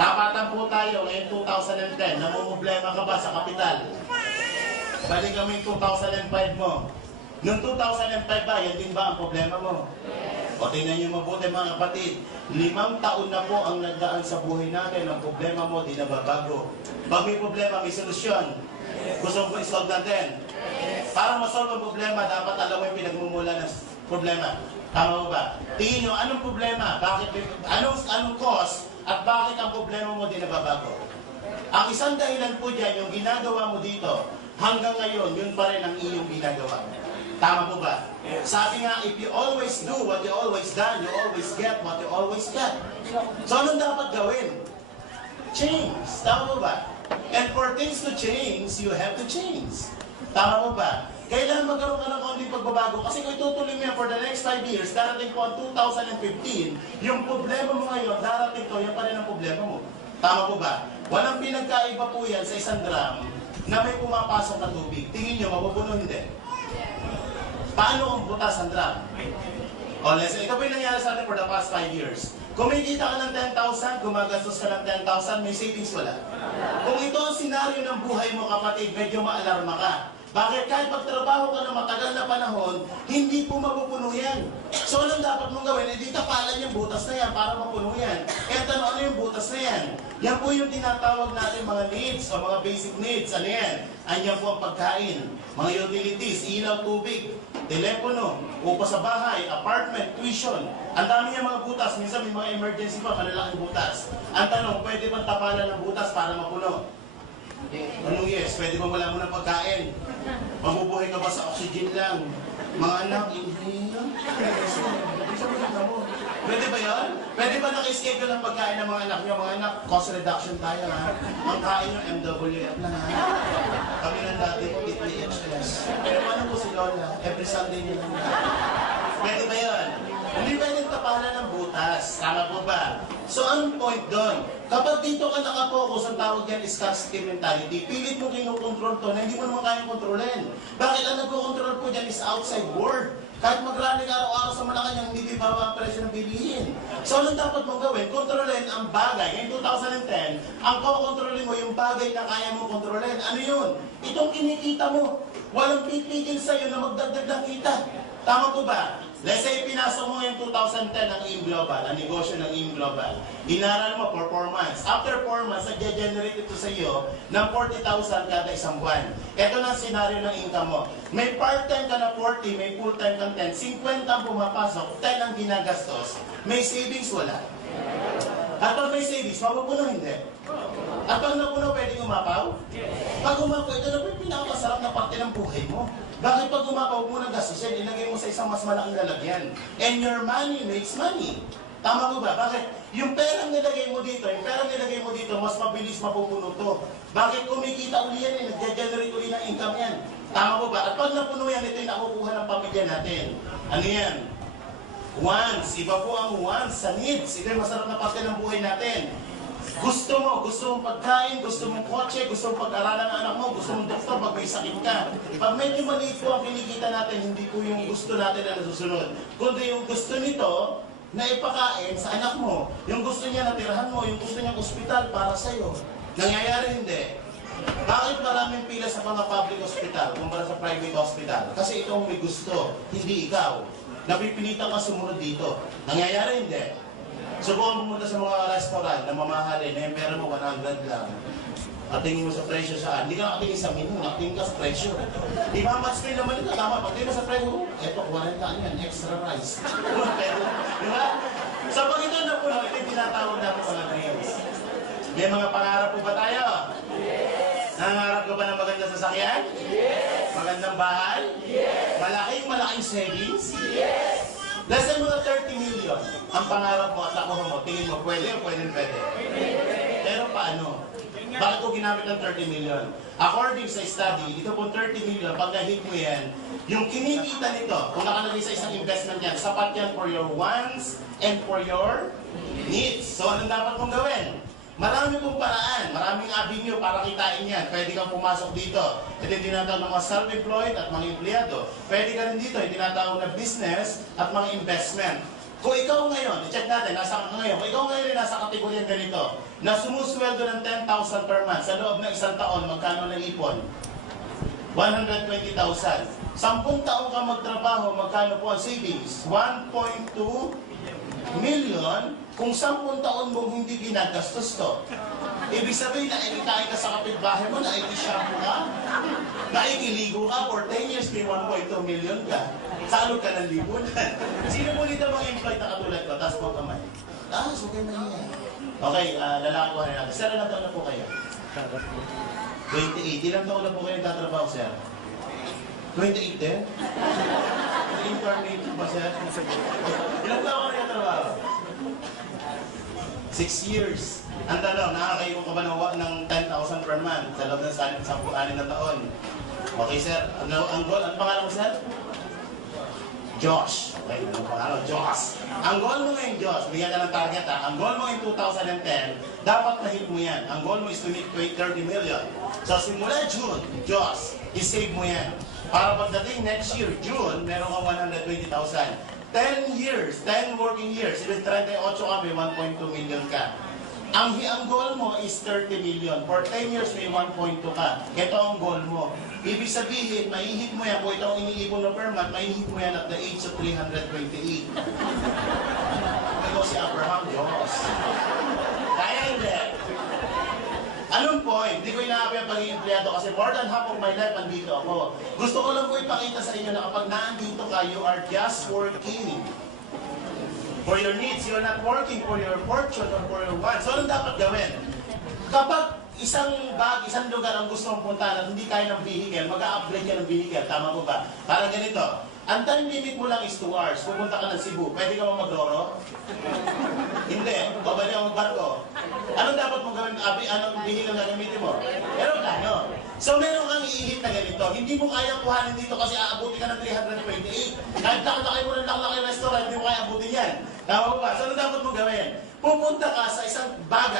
Tapatan po tayo ngayong 2010. Namumblema ka ba sa kapital? Balik kami 2005 mo. Noong 2005 ba, yan din ba ang problema mo? O tingnan niyo mabuti mga kapatid, 5 taon na po ang nagdaan sa buhay natin. Ang problema mo, di nababago. Pag may problema, may solusyon. Gusto mo isolve natin? Para masolve ang problema, dapat alam mo yung pinagmumula ng problema. Tama mo ba? Tingin nyo, anong problema? Bakit, anong cause? At bakit ang problema mo di nababago? Ang isang dahilan po dyan, yung ginagawa mo dito, hanggang ngayon, yun pa rin ang iyong ginagawa. Tama po ba? Sabi nga, if you always do what you always done, you always get what you always get. So, anong dapat gawin? Change. Tama po ba? And for things to change, you have to change. Tama po ba? Kailangan magkaroon ka ng kaunting pagbabago. Kasi kung itutuloy mo yan for the next 5 years, darating po ang 2015, yung problema mo ngayon, darating to, yan pa rin ang problema mo. Tama po ba? Walang pinagkaiba po yan sa isang drum na may pumapasok na tubig. Tingin nyo, mapupuno hindi. Paano ang butas ang drum? O, listen, ito po yung nangyari sa atin for the past 5 years. Kumikita ka ng 10,000, gumagastos ka ng 10,000, may savings wala. Kung ito ang senaryo ng buhay mo, kapatid, medyo maalarma ka. Bakit? Kahit pagtrabaho ka ng matagal na panahon, hindi po mapupuno yan. So, anong dapat mong gawin? Hindi tapalan yung butas na yan para mapuno yan. Kaya tanong, ano yung butas na yan? Yan po yung tinatawag natin mga needs o mga basic needs. Ano yan? Anyan po ang pagkain, mga utilities, ilaw, tubig, telepono, upo sa bahay, apartment, tuition. Ang dami niya mga butas. Minsan may mga emergency pa, malalaking butas. Ang tanong, pwede bang tapalan ng butas para mapuno? Anong yes? Pwede ba wala mo ng pagkain? Mabubuhay ka ba sa oxygen lang? Mga anak, hindi. Pwede ba yan? Pwede ba naki-schedule ang pagkain ng mga anak nyo? Mga anak, cost reduction tayo ha. Ang kain nyo, MWF lang ha. Kami lang dati, PTHS. Pero ano po si Lola? Every Sunday nyo lang. Pwede ba yan? Hindi pwedeng tapalan ng butas. Tama po ba? So, anong point doon? Kapag dito ka nakapokus, ang tawag yan is scarcity mentality. Pilit mo kinukontrol to na hindi mo naman kayang kontrolin. Bakit ang nagkocontrol po dyan is outside world? Kahit mag-running araw-araw sa Malacanang, hindi baba ang presyo ng bilihin. So, anong dapat mong gawin? Kontrolin ang bagay. Ngayon 2010, ang kukontrolin mo yung bagay na kaya mong kontrolin. Ano yun? Itong kinikita mo. Walang pipigil sa'yo na magdagdag ng kita. Tama po ba? Let's say, pinasok mo yung 2010 ang AIM Global, ang negosyo ng AIM Global. Inaral mo for 4 months. After 4 months, nag-generate ito sa iyo ng 40,000 kada isang buwan. Ito na ang senaryo ng income mo. May part-time ka na 40, may full-time ka 10, 50 ang pumapasok, 10 ang ginagastos. May savings, wala. At pag may savings, mapupuno hindi. At pag napuno, pwedeng umapaw? Pag umapaw, ito na po yung pinakamasarap na parte ng buhay mo. Bakit pag umapaw mo ng gastusin, ilagay mo sa isang mas malaking lalagyan? And your money makes money. Tama mo ba? Bakit? Yung perang nilagay mo dito, mas mabilis mapupuno to. Bakit kumikita uli yan eh? Nag-generate uli ng income yan. Tama mo ba? At pag napuno yan, ito yung nakukuha ng pamilya natin. Ano yan? Wants. Iba po ang wants sa needs. Ito yung masarap na parte ng buhay natin. Gusto mong pagkain, gusto mong kotse, gusto mong pag-aralan ng anak mo, gusto mong doktor pag may sakit ka. Pag medyo maliit po ang kinikita natin, hindi po yung gusto natin na nasusunod. Kundi yung gusto nito na ipakain sa anak mo. Yung gusto niya na tirahan mo, yung gusto niya ospital para sa'yo. Nangyayari hindi. Bakit maraming pila sa mga public hospital kumpara sa private hospital? Kasi ito ang may gusto, hindi ikaw. Napipilitan ka sumunod dito. Nangyayari hindi. Subukan pumunta sa mga restaurant na mamahalin, na yung pera mo 100 lang. At tingin mo sa presyo saan? Hindi ka nakatingin sa menu, nakatingin ka sa presyo. Di ba, match meal naman ito, tama. Pag tingin mo sa presyo, eto, 40 yan, extra rice. Di ba? So pag ito na po, ito yung tinatawag natin mga dreams. May mga pangarap po ba tayo? Yes! Nangangarap ka ba ng magandang sasakyan? Yes! Magandang bahay? Yes! Malaking savings? Yes! Less than mga 30 million ang pangarap mo at nakuha mo. Tingin mo, pwede o pwede? Pero paano? Bakit ko ginamit ng 30 million? According sa study, ito po 30 million, pag na-hit mo yan, yung kinikita nito, kung nakalagay sa isang investment yan, sapat yan for your wants and for your needs. So, anong dapat mong gawin? Marami pong paraan, maraming avenue para kitain yan. Pwede kang pumasok dito. Ito yung tinatawag ng mga self-employed at mga empleyado. Pwede ka rin dito, yung tinatawag na business at mga investment. Kung ikaw ngayon, i-check natin, nasa ka ngayon, kung ikaw ngayon ay nasa kategoryang ganito, na sumusweldo ng 10,000 per month, sa loob ng isang taon, magkano ng ipon? 120,000. 10 taon ka magtrabaho, magkano po ang savings? 1.2 million. Kung 10 taon mong hindi ginagastos to, ibig sabihin na ikitain ka sa kapitbahay mo, na ikishampoo ka, na ikiligo ka, for 10 years, may 1.2 million ka. Salog ka ng lipunan. Sino po dito mga employed na katulad ko? Taas po kamay. So kayo mahiya. Okay, lalaki ko na natin. Sir, ilang taon na po kayo? 28. Ilang taon na po kayo nagtatrabaho, sir? 28 din? Incarnated ba, sir? Ilang taon ka nagtatrabaho? 6 years. Ang tanong, nakakayo ka ba ng 10,000 per month sa loob ng 10 na taon? Okay, sir. Ang goal, ang pangalan mo, sir? Josh. Okay, ano pangalan? Josh. Ang goal mo ngayon, Josh, bigyan ka ng target ha. Ang goal mo in 2010, dapat na-hit mo yan. Ang goal mo is to make 30 million. So, simula June, Josh, i-save mo yan. Para pagdating next year, June, meron kang 120,000. 10 years, 10 working years, ibig 38 kami, 1.2 million ka. Ang goal mo is 30 million. For 10 years, may 1.2 ka. Ito ang goal mo. Ibig sabihin, maihit mo yan. Kung ito ang iniipon na per month, maihit mo yan at the age of 328. Ito si Abraham, Diyos. Kaya hindi. Anong point? Hindi ko inaabi ang pagiging empleyado kasi more than half of my life andito ako. Gusto ko lang po ipakita sa inyo na kapag naandito ka, you are just working for your needs. You're not working for your fortune or for your wants. So, anong dapat gawin? Kapag isang lugar ang gusto mong puntahan at hindi kaya ng vehicle, mag-a-upgrade ka ng vehicle. Tama po ba? Parang ganito. Ang time limit mo lang is 2 hours. Pupunta ka ng Cebu. Pwede ka mo mag-roro? Hindi. Babalik ako mag-barko. Anong dapat mong gawin? Anong vehicle na gamitin mo? Aeroplano. So, meron kang iihit na ganito. Hindi mo kaya kuhanin dito kasi aabuti ka ng 328. Kahit laki mo ng laki restaurant, hindi mo kaya abutin yan. Tama mo ba? So, ano dapat mong gawin? Pupunta ka sa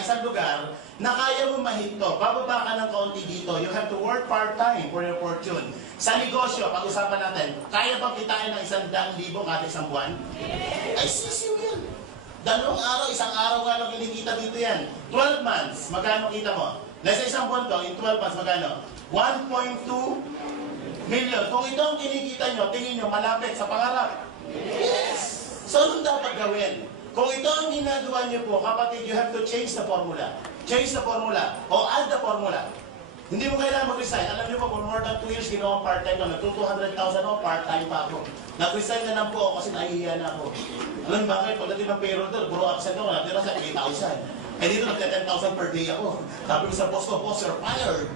isang lugar na kaya mo mahinto. Bababa ka ng kaunti dito. You have to work part-time for your fortune. Sa negosyo, pag-usapan natin, kaya bang kitain ng 100,000 kada isang buwan? Ay, sisiw yan. 2 araw, 1 araw nga lang kinikita dito yan. 12 months, magkano kita mo? Nasa isang buwan to, in 12 months, magkano? 1.2 million. Kung ito ang kinikita nyo, tingin nyo, malapit sa pangarap. Yes! So, anong dapat gawin? Kung ito ang ginagawa niyo po, kapatid, you have to change the formula. Change the formula. O add the formula. Hindi mo kailangan mag-resign. Alam niyo po, for more than 2 years, ginawa part-time ko. Nagto 200,000 ako, part-time pa ako. Nag-resign na lang po ako kasi nahihiya na ako. Alam niyo bakit? Pagdating ng payroll doon, puro absent ako. Natira sa 8,000. Eh dito, nagka 10,000 per day ako. Sabi ko sa boss ko, boss, you're fired.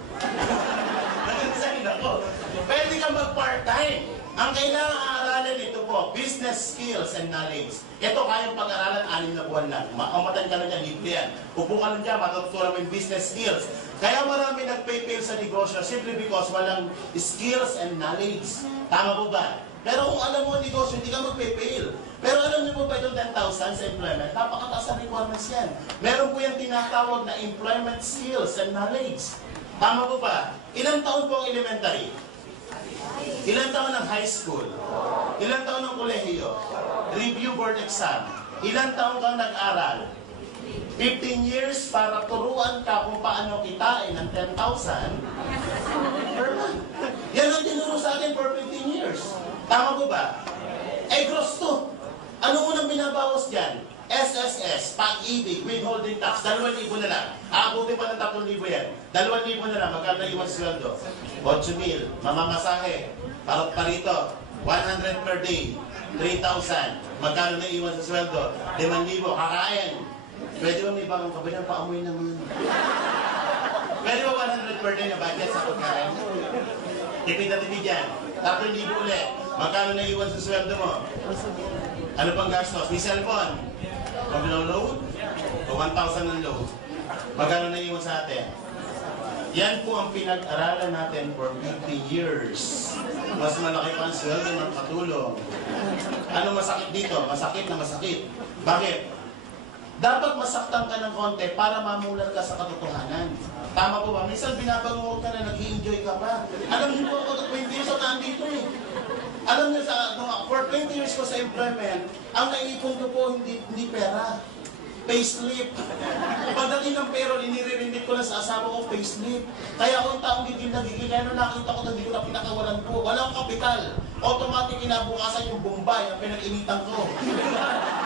Nag-resign ako. Pwede ka mag-part-time. Ang kailangan aralin ito po, business skills and knowledge. Ito kayang pag-aralan 6 na buwan lang. Makamatan ka lang yan, libre yan. Upo ka lang dyan, matutunan mo yung business skills. Kaya marami nag-pay-fail sa negosyo simply because walang skills and knowledge. Tama po ba? Pero kung alam mo ang negosyo, hindi ka mag-pay-fail. Pero alam niyo po ba itong 10,000 sa employment? Napakataas ang requirements yan. Meron po yung tinatawag na employment skills and knowledge. Tama po ba? Ilang taon po ang elementary? Ilang taon ng high school? Ilang taon ng kolehiyo? Review board exam. Ilang taon kang nag-aral? 15 years para turuan ka kung paano kitain ng 10,000 per month. Yan ang tinuro sa atin for 15 years. Tama po ba? Eh, gross to. Ano unang binabawas dyan? SSS, pag-ibig, withholding tax, 2,000 na lang. Aabutin pa ng 3,000 yan. 2,000 na lang, magkano na iwan sweldo? 8,000, mamamasahe, parito, 100 per day, 3,000. Magkano na iwan sa sweldo? 5,000, kakain. Pwede ba may bagong kabilang paamoy naman? Pwede ba 100 per day na budget sa pagkain? Tipid na tipid yan. 3,000 ulit. Magkano na iwan sa sweldo mo? Ano pang gastos? May cellphone. Mag-load? O 1,000 ng load? Magkano na iwan sa atin? Yan po ang pinag-aralan natin for 50 years. Mas malaki pa ang sweldo ng katulong. Ano masakit dito? Masakit na masakit. Bakit? Dapat masaktan ka ng konti para mamulat ka sa katotohanan. Tama po ba? Minsan binabangungot ka na nag-i-enjoy ka pa. Alam niyo po, ako 20 years old nandito eh. Alam niyo, for 20 years ko sa employment, ang naipon ko po hindi pera. Payslip. Pagdating ng payroll, inire-remit ko na sa asawa ko, payslip. Kaya ako yung taong gigil na gigil. Kaya nung nakita ko, hindi ko na pinakawalan po. Walang kapital. Automatic kinabukasan yung Bombay, ang pinag-initan ko.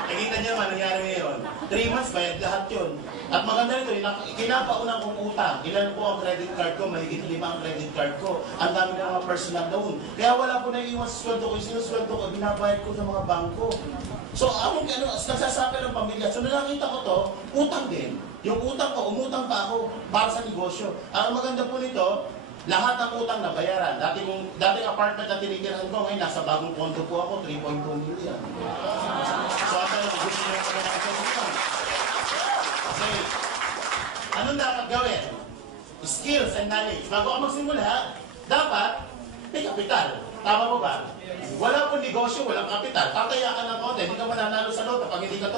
Nakita niyo naman, nangyari ngayon. 3 months, bayad lahat yun. At maganda nito, kinapaunan kong utang. Ilan po ang credit card ko, mahigit 5 ang credit card ko. Ang dami ng mga personal loan. Kaya wala po naiiwan sa sweldo ko. Yung sinusweldo ko, binabayad ko sa mga bangko. So, nagsasabi ng pamilya. So, nakita ko to, utang din. Yung utang ko, umutang pa ako para sa negosyo. Ang maganda po nito, lahat ng utang na bayaran. Dating apartment na tinitirahan ko, ngayon nasa bagong kondo po ako, 3.2 million. So, ito lang, gusto nyo ko na sa utang. Kasi, anong dapat gawin? Skills and knowledge. Bago ka magsimula, dapat may kapital. Tama po ba? Wala po negosyo, walang kapital. Tataya ka ng konti, hindi ka mananalo sa loto pag hindi ka to.